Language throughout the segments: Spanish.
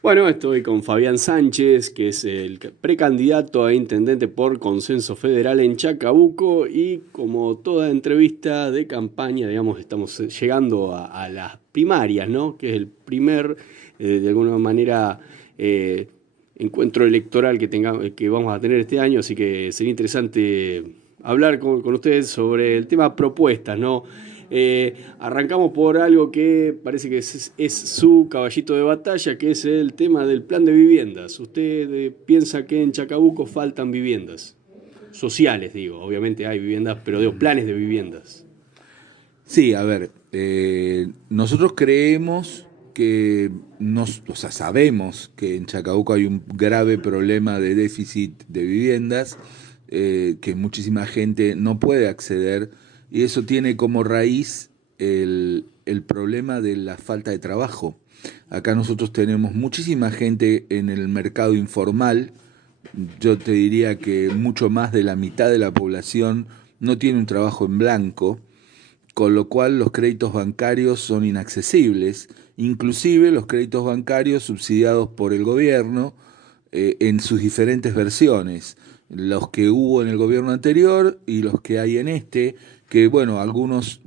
Bueno, estoy con Fabián Sánchez, que es el precandidato a intendente por Consenso Federal en Chacabuco y como toda entrevista de campaña, digamos, estamos llegando a las primarias, ¿no? Que es el primer, de alguna manera, eh, encuentro electoral que vamos a tener este año, así que sería interesante hablar con ustedes sobre el tema propuestas, ¿no? Arrancamos por algo que parece que es su caballito de batalla, que es el tema del plan de viviendas. ¿Usted piensa que en Chacabuco faltan viviendas? Sociales, digo. Obviamente hay viviendas, pero digo planes de viviendas. Sí, a ver, nosotros creemos o sea, sabemos que en Chacabuco hay un grave problema de déficit de viviendas, que muchísima gente no puede acceder, y eso tiene como raíz el problema de la falta de trabajo. Acá nosotros tenemos muchísima gente en el mercado informal. Yo te diría que mucho más de la mitad de la población no tiene un trabajo en blanco, con lo cual los créditos bancarios son inaccesibles, inclusive los créditos bancarios subsidiados por el gobierno, en sus diferentes versiones, los que hubo en el gobierno anterior y los que hay en este, que bueno, algunos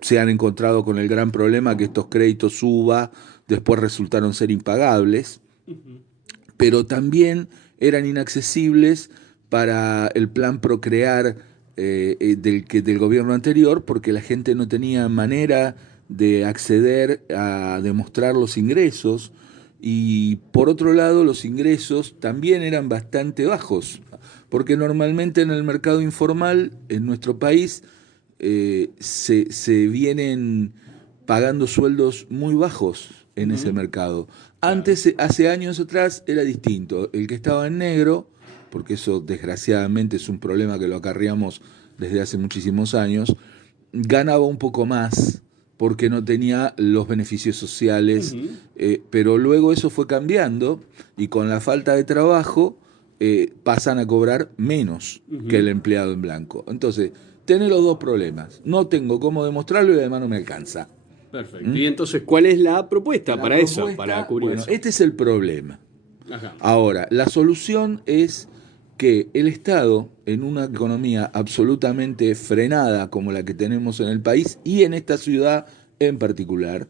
se han encontrado con el gran problema que estos créditos UBA después resultaron ser impagables, pero también eran inaccesibles para el plan Procrear, del gobierno anterior, porque la gente no tenía manera de acceder a demostrar los ingresos, y por otro lado los ingresos también eran bastante bajos, porque normalmente en el mercado informal en nuestro país se vienen pagando sueldos muy bajos en ese Ujú. mercado. Claro. Antes, hace años atrás, era distinto. El que estaba en negro, porque eso desgraciadamente es un problema que lo acarreamos desde hace muchísimos años, ganaba un poco más porque no tenía los beneficios sociales, Ujú. pero luego eso fue cambiando y con la falta de trabajo pasan a cobrar menos que el Ujú. empleado en blanco. Entonces, tiene los dos problemas. No tengo cómo demostrarlo y además no me alcanza. Perfecto. ¿Mm? Y entonces, ¿cuál es la propuesta La para eso, para propuesta, cubrir bueno, eso? este es el problema. Ajá. Ahora, la solución es que el Estado, en una economía absolutamente frenada como la que tenemos en el país y en esta ciudad en particular,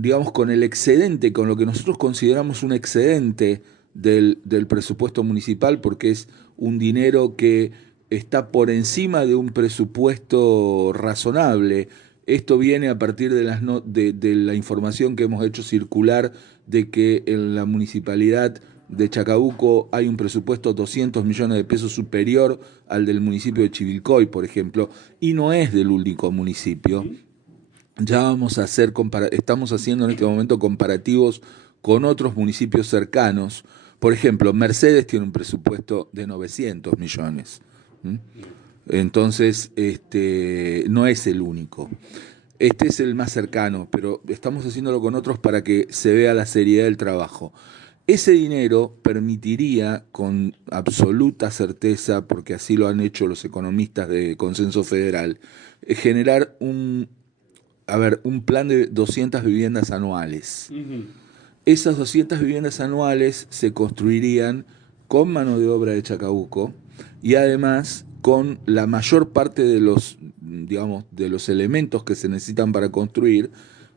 digamos, con el excedente, con lo que nosotros consideramos un excedente del presupuesto municipal, porque es un dinero que está por encima de un presupuesto razonable. Esto viene a partir de la información que hemos hecho circular de que en la municipalidad de Chacabuco hay un presupuesto 200 millones de pesos superior al del municipio de Chivilcoy, por ejemplo, y no es del único municipio. Ujú. Ya estamos haciendo en este momento comparativos con otros municipios cercanos. Por ejemplo, Mercedes tiene un presupuesto de 900 millones. ¿Mm? Entonces, no es el único. Este es el más cercano, pero estamos haciéndolo con otros para que se vea la seriedad del trabajo. Ese dinero permitiría con absoluta certeza, porque así lo han hecho los economistas de Consenso Federal, generar un plan de 200 viviendas anuales. Ujú. Esas 200 viviendas anuales se construirían con mano de obra de Chacabuco y además con la mayor parte de los, digamos, de los elementos que se necesitan para construir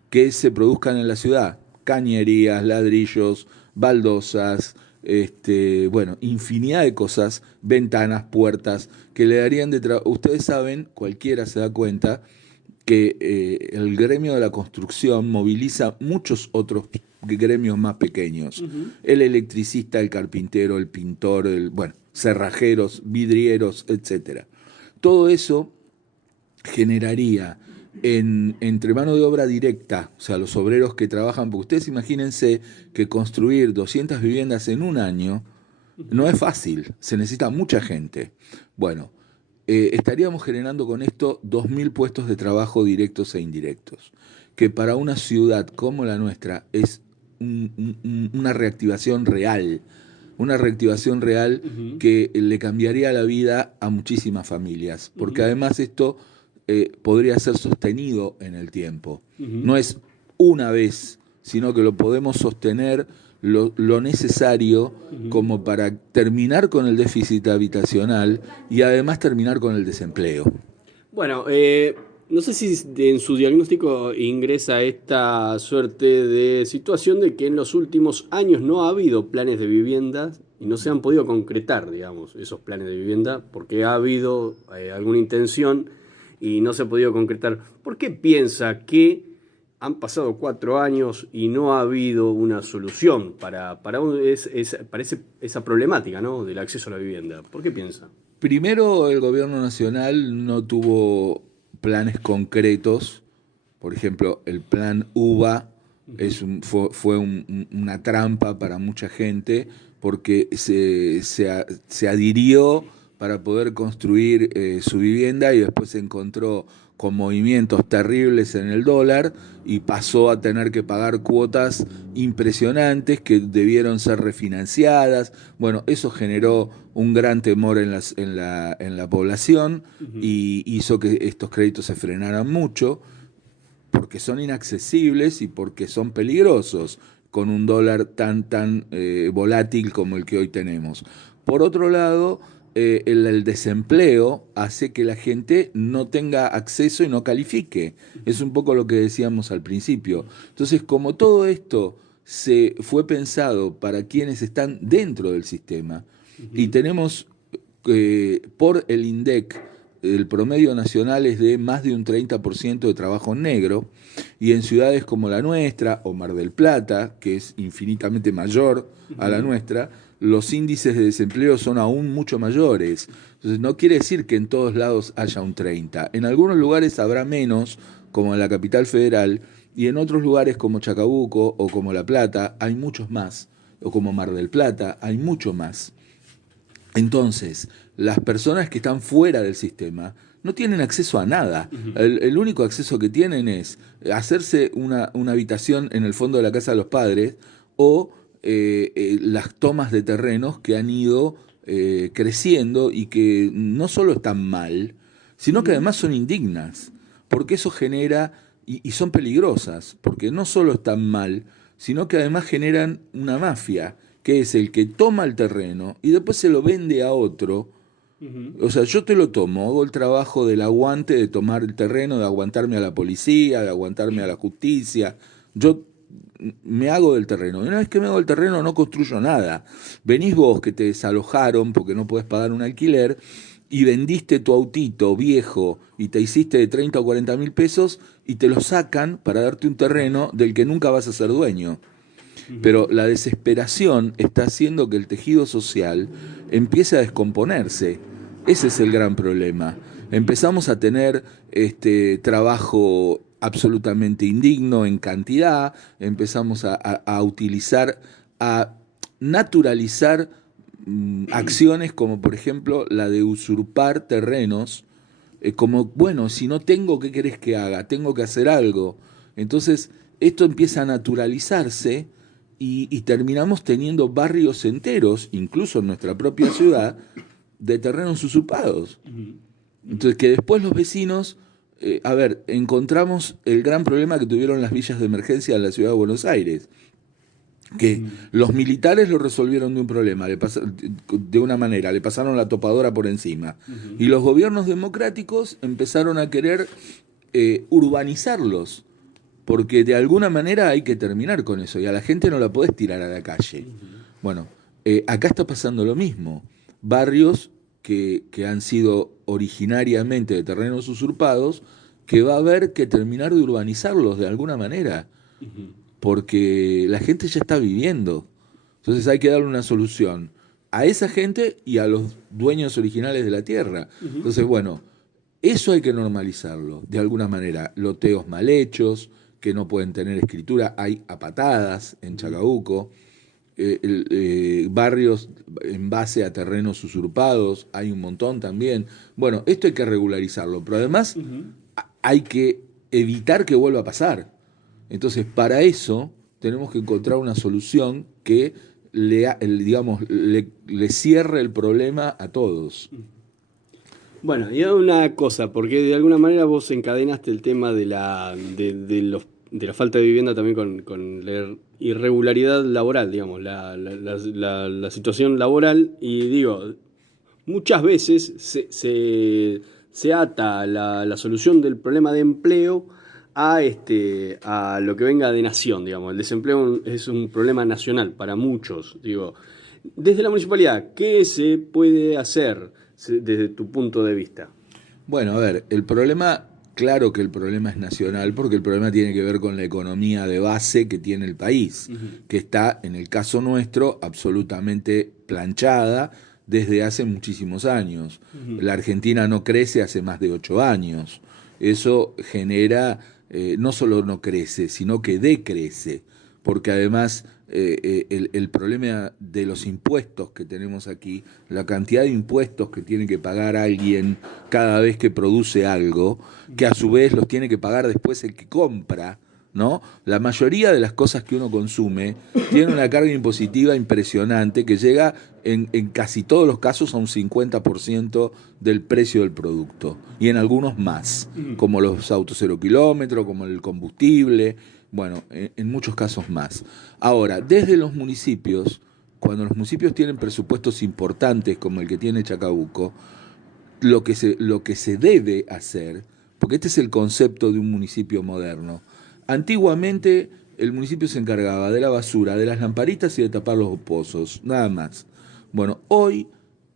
que se produzcan en la ciudad. Cañerías, ladrillos, baldosas, bueno, infinidad de cosas, ventanas, puertas, que le darían de trabajo. Ustedes saben, cualquiera se da cuenta, que el gremio de la construcción moviliza muchos otros gremios más pequeños. Ujú. El electricista, el carpintero, el pintor, bueno, cerrajeros, vidrieros, etcétera. Todo eso generaría entre mano de obra directa, o sea, los obreros que trabajan, porque ustedes imagínense que construir 200 viviendas en un año no Ujú. es fácil, se necesita mucha gente. Bueno, estaríamos generando con esto 2.000 puestos de trabajo directos e indirectos, que para una ciudad como la nuestra es una reactivación real Ujú. que le cambiaría la vida a muchísimas familias, porque Ujú. además esto podría ser sostenido en el tiempo. Ujú. No es una vez, sino que lo podemos sostener lo necesario como para terminar con el déficit habitacional y además terminar con el desempleo. Bueno, no sé si en su diagnóstico ingresa esta suerte de situación de que en los últimos años no ha habido planes de vivienda y no se han podido concretar, digamos, esos planes de vivienda porque ha habido alguna intención y no se ha podido concretar. ¿Por qué piensa que han pasado 4 años y no ha habido una solución para esa problemática, ¿no?, del acceso a la vivienda? ¿Por qué piensa? Primero, el gobierno nacional no tuvo planes concretos. Por ejemplo, el plan UBA fue una trampa para mucha gente porque se adhirió para poder construir su vivienda y después se encontró con movimientos terribles en el dólar y pasó a tener que pagar cuotas impresionantes que debieron ser refinanciadas. Bueno, eso generó un gran temor en la población y hizo que estos créditos se frenaran mucho porque son inaccesibles y porque son peligrosos con un dólar tan volátil como el que hoy tenemos. Por otro lado, el desempleo hace que la gente no tenga acceso y no califique. Es un poco lo que decíamos al principio. Entonces, como todo esto se fue pensado para quienes están dentro del sistema, y tenemos por el INDEC, el promedio nacional es de más de un 30% de trabajo negro, y en ciudades como la nuestra, o Mar del Plata, que es infinitamente mayor a la nuestra, los índices de desempleo son aún mucho mayores. Entonces no quiere decir que en todos lados haya un 30. En algunos lugares habrá menos, como en la capital federal, y en otros lugares como Chacabuco o como La Plata hay muchos más, o como Mar del Plata hay mucho más. Entonces, las personas que están fuera del sistema no tienen acceso a nada. El único acceso que tienen es hacerse una habitación en el fondo de la casa de los padres o las tomas de terrenos que han ido creciendo y que no solo están mal, sino que además son indignas, porque eso genera, y son peligrosas, porque no solo están mal, sino que además generan una mafia, que es el que toma el terreno y después se lo vende a otro. O sea, yo te lo tomo, hago el trabajo del aguante, de tomar el terreno, de aguantarme a la policía, de aguantarme a la justicia. Yo me hago del terreno. Y una vez que me hago del terreno no construyo nada. Venís vos que te desalojaron porque no podés pagar un alquiler y vendiste tu autito viejo y te hiciste de 30 o 40 mil pesos y te lo sacan para darte un terreno del que nunca vas a ser dueño. Pero la desesperación está haciendo que el tejido social empiece a descomponerse. Ese es el gran problema. Empezamos a tener trabajo absolutamente indigno en cantidad, empezamos a utilizar, a naturalizar acciones como por ejemplo la de usurpar terrenos, como, bueno, si no tengo, ¿qué querés que haga? Tengo que hacer algo. Entonces, esto empieza a naturalizarse y terminamos teniendo barrios enteros, incluso en nuestra propia ciudad, de terrenos usurpados. Entonces, que después los vecinos, encontramos el gran problema que tuvieron las villas de emergencia en la ciudad de Buenos Aires, que los militares lo resolvieron de un problema, de una manera, le pasaron la topadora por encima, y los gobiernos democráticos empezaron a querer urbanizarlos, porque de alguna manera hay que terminar con eso, y a la gente no la podés tirar a la calle. Bueno, acá está pasando lo mismo. Barrios que han sido originariamente de terrenos usurpados, que va a haber que terminar de urbanizarlos de alguna manera, porque la gente ya está viviendo. Entonces hay que darle una solución a esa gente y a los dueños originales de la tierra. Entonces, bueno, eso hay que normalizarlo de alguna manera. Loteos mal hechos, que no pueden tener escritura, hay a patadas en Chacabuco. Barrios en base a terrenos usurpados, hay un montón también. Bueno, esto hay que regularizarlo, pero además hay que evitar que vuelva a pasar. Entonces, para eso tenemos que encontrar una solución que le cierre el problema a todos. Bueno, y una cosa, porque de alguna manera vos encadenaste el tema de los de la falta de vivienda también con la irregularidad laboral, digamos, la situación laboral. Y digo, muchas veces se ata la solución del problema de empleo a lo que venga de nación, digamos. El desempleo es un problema nacional para muchos. Digo, desde la municipalidad, ¿qué se puede hacer desde tu punto de vista? Bueno, a ver, el problema, claro que el problema es nacional, porque el problema tiene que ver con la economía de base que tiene el país, que está, en el caso nuestro, absolutamente planchada desde hace muchísimos años. La Argentina no crece hace más de 8 años. Eso genera, no solo no crece, sino que decrece, porque además el problema de los impuestos que tenemos aquí, la cantidad de impuestos que tiene que pagar alguien cada vez que produce algo, que a su vez los tiene que pagar después el que compra, ¿no? La mayoría de las cosas que uno consume tiene una carga impositiva impresionante que llega en casi todos los casos a un 50% del precio del producto, y en algunos más, como los autos 0 kilómetros, como el combustible, bueno, en muchos casos más. Ahora, desde los municipios, cuando los municipios tienen presupuestos importantes como el que tiene Chacabuco, lo que se debe hacer, porque este es el concepto de un municipio moderno. Antiguamente el municipio se encargaba de la basura, de las lamparitas y de tapar los pozos, nada más. Bueno, hoy,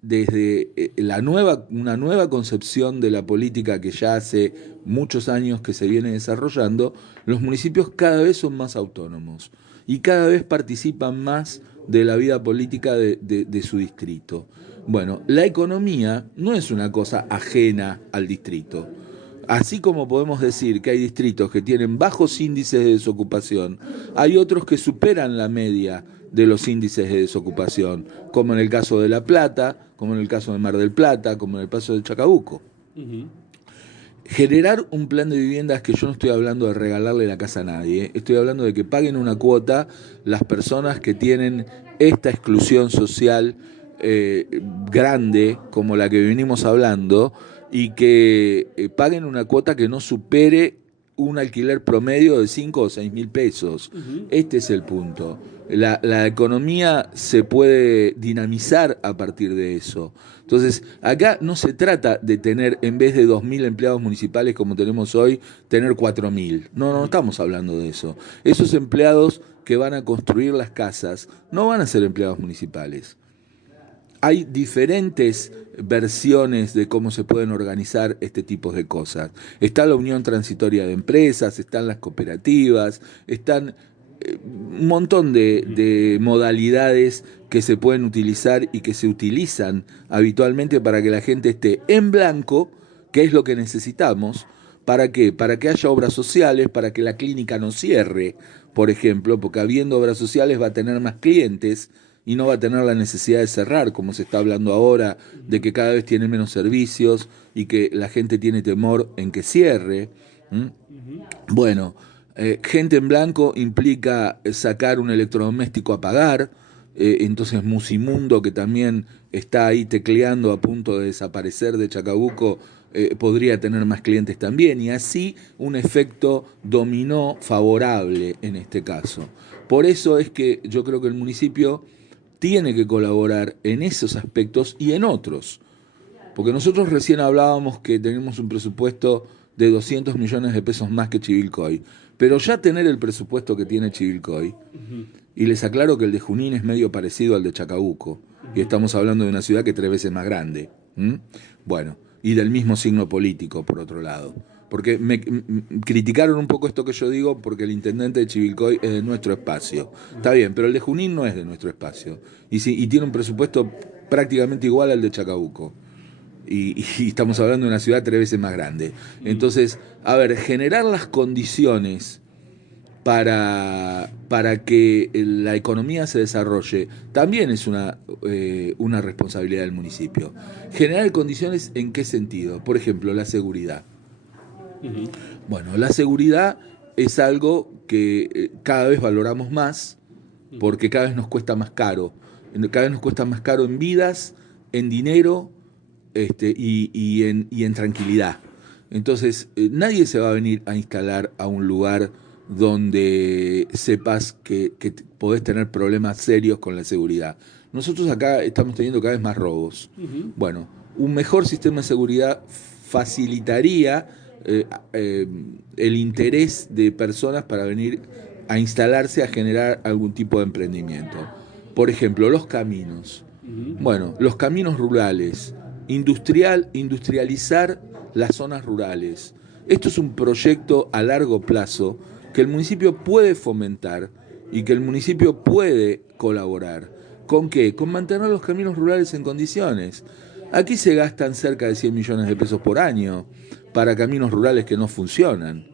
desde una nueva concepción de la política que ya hace muchos años que se viene desarrollando, los municipios cada vez son más autónomos y cada vez participan más de la vida política de su distrito. Bueno, la economía no es una cosa ajena al distrito. Así como podemos decir que hay distritos que tienen bajos índices de desocupación, hay otros que superan la media de los índices de desocupación, como en el caso de La Plata, como en el caso de Mar del Plata, como en el caso de Chacabuco. Generar un plan de viviendas, que yo no estoy hablando de regalarle la casa a nadie, estoy hablando de que paguen una cuota las personas que tienen esta exclusión social grande, como la que venimos hablando, y que paguen una cuota que no supere un alquiler promedio de 5 o 6 mil pesos. Este es el punto. La economía se puede dinamizar a partir de eso. Entonces, acá no se trata de tener, en vez de 2.000 empleados municipales como tenemos hoy, tener 4.000. No estamos hablando de eso. Esos empleados que van a construir las casas no van a ser empleados municipales. Hay diferentes versiones de cómo se pueden organizar este tipo de cosas. Está la Unión Transitoria de Empresas, están las cooperativas, están un montón de modalidades que se pueden utilizar y que se utilizan habitualmente para que la gente esté en blanco, que es lo que necesitamos. ¿Para qué? Para que haya obras sociales, para que la clínica no cierre, por ejemplo, porque habiendo obras sociales va a tener más clientes y no va a tener la necesidad de cerrar, como se está hablando ahora, de que cada vez tiene menos servicios y que la gente tiene temor en que cierre. Bueno, gente en blanco implica sacar un electrodoméstico a pagar, entonces Musimundo, que también está ahí tecleando a punto de desaparecer de Chacabuco, podría tener más clientes también, y así un efecto dominó favorable en este caso. Por eso es que yo creo que el municipio tiene que colaborar en esos aspectos y en otros. Porque nosotros recién hablábamos que tenemos un presupuesto de 200 millones de pesos más que Chivilcoy. Pero ya tener el presupuesto que tiene Chivilcoy, y les aclaro que el de Junín es medio parecido al de Chacabuco, y estamos hablando de una ciudad que es 3 veces más grande. Bueno, y del mismo signo político, por otro lado. Porque me criticaron un poco esto que yo digo, porque el intendente de Chivilcoy es de nuestro espacio. Está bien, pero el de Junín no es de nuestro espacio. Y tiene un presupuesto prácticamente igual al de Chacabuco. Y estamos hablando de una ciudad 3 veces más grande. Entonces, a ver, generar las condiciones para que la economía se desarrolle también es una responsabilidad del municipio. Generar condiciones, ¿en qué sentido? Por ejemplo, la seguridad. Bueno, la seguridad es algo que cada vez valoramos más, porque cada vez nos cuesta más caro. Cada vez nos cuesta más caro en vidas, en dinero, y en tranquilidad. Entonces, nadie se va a venir a instalar a un lugar donde sepas que podés tener problemas serios con la seguridad. Nosotros acá estamos teniendo cada vez más robos. Bueno, un mejor sistema de seguridad facilitaría el interés de personas para venir a instalarse, a generar algún tipo de emprendimiento. Por ejemplo, los caminos. Bueno, los caminos rurales, industrializar las zonas rurales. Esto es un proyecto a largo plazo que el municipio puede fomentar y que el municipio puede colaborar. ¿Con qué? Con mantener los caminos rurales en condiciones. Aquí se gastan cerca de 100 millones de pesos por año para caminos rurales que no funcionan.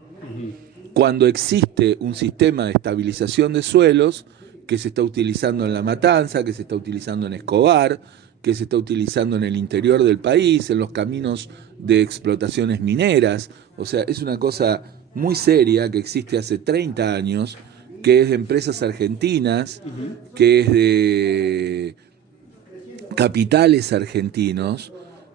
Cuando existe un sistema de estabilización de suelos que se está utilizando en La Matanza, que se está utilizando en Escobar, que se está utilizando en el interior del país, en los caminos de explotaciones mineras. O sea, es una cosa muy seria que existe hace 30 años, que es de empresas argentinas, que es de capitales argentinos,